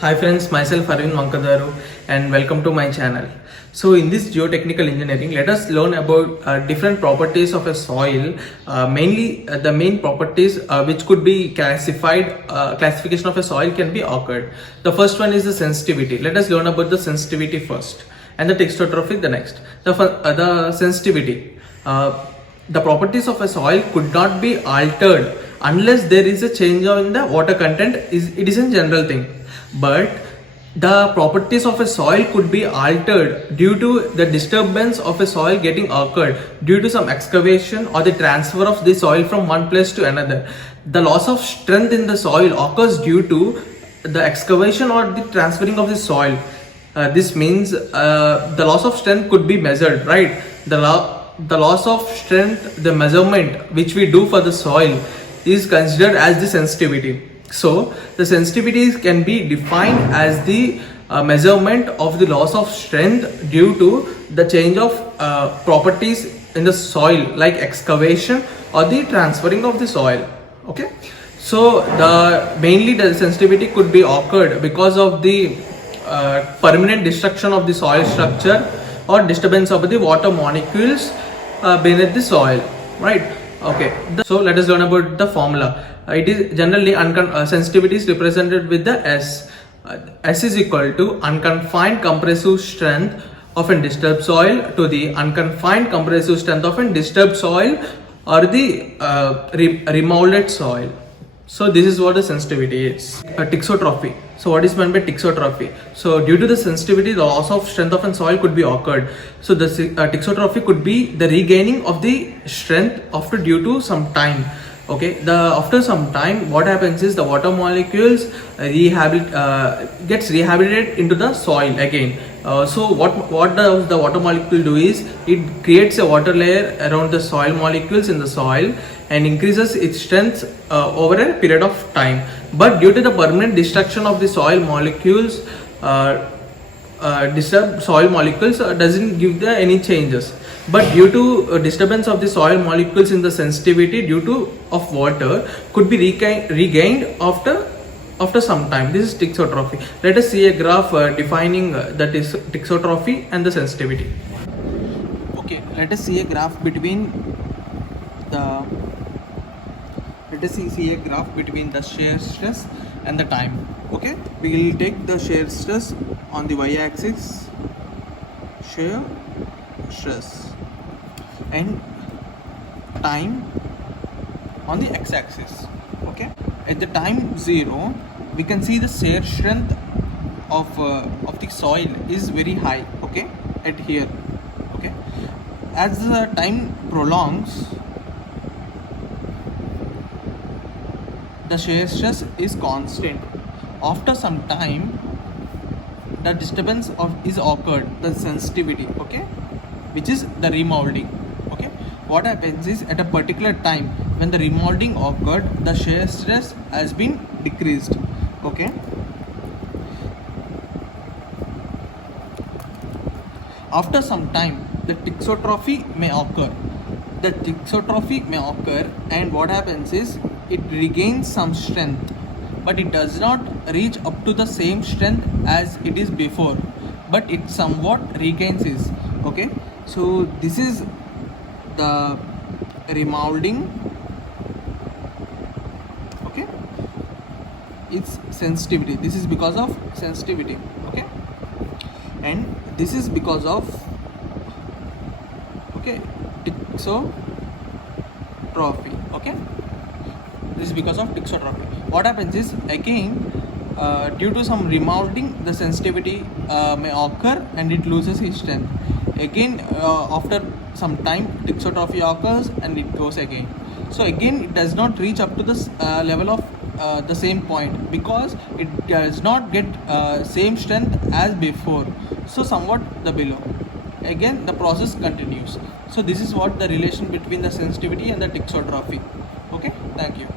Hi friends, myself Arvind Mankadaru and welcome to my channel. So in this geotechnical engineering, let us learn about different properties of a soil, mainly the main properties which could be classification of a soil can be occurred. The first one is the sensitivity. Let us learn about the sensitivity first and the textotrophy the next. The sensitivity. The properties of a soil could not be altered unless there is a change in the water content. It is a general thing, but the properties of a soil could be altered due to the disturbance of a soil getting occurred due to some excavation or the transfer of the soil from one place to another. The loss of strength in the soil occurs due to the excavation or the transferring of the soil. This means the loss of strength could be measured, right? The loss of strength, the measurement which we do for the soil is considered as the sensitivity. So the sensitivity can be defined as the measurement of the loss of strength due to the change of properties in the soil, like excavation or the transferring of the soil. Okay, so mainly the sensitivity could be occurred because of the permanent destruction of the soil structure or disturbance of the water molecules beneath the soil, right? Okay, so let us learn about the formula. It is generally sensitivity is represented with the S. S is equal to unconfined compressive strength of a disturbed soil to the unconfined compressive strength of a disturbed soil or the remolded soil. So this is what the sensitivity is. Thixotrophy. So what is meant by thixotrophy? So due to the sensitivity, the loss of strength of a soil could be occurred. So the thixotrophy could be the regaining of the strength after due to some time. Okay, after some time, what happens is the water molecules gets rehabilitated into the soil again. So what does the water molecule do is it creates a water layer around the soil molecules in the soil and increases its strength over a period of time. But due to the permanent destruction of the soil molecules, disturbed soil molecules doesn't give any changes. But due to disturbance of the soil molecules in the sensitivity due to of water could be regained after some time. This is thixotrophy. Let us see a graph defining that is thixotrophy and the sensitivity. Okay, let us see a graph between the see a graph between the shear stress and the time. Okay, we will take the shear stress on the y-axis, shear stress, and time on the x-axis. Okay, at the time 0 we can see the shear strength of the soil is very high. Okay, at here. Okay, as the time prolongs, the shear stress is constant. After some time, the disturbance is occurred, the sensitivity, okay, which is the remolding. Okay, what happens is at a particular time when the remolding occurred, the shear stress has been decreased. Okay, after some time, the thixotrophy may occur. And what happens is it regains some strength, but it does not reach up to the same strength as it is before, but it somewhat regains it. Okay, so this is the remolding. Okay, it's sensitivity. This is because of sensitivity. Okay, and this is because of thixotrophy. Okay, this is because of thixotrophy. What happens is again due to some remolding, the sensitivity may occur and it loses its strength. Again after some time, thixotrophy occurs and it goes again. So again it does not reach up to this level of the same point because it does not get same strength as before. So somewhat the below. Again the process continues. So this is what the relation between the sensitivity and the thixotrophy. Okay, thank you.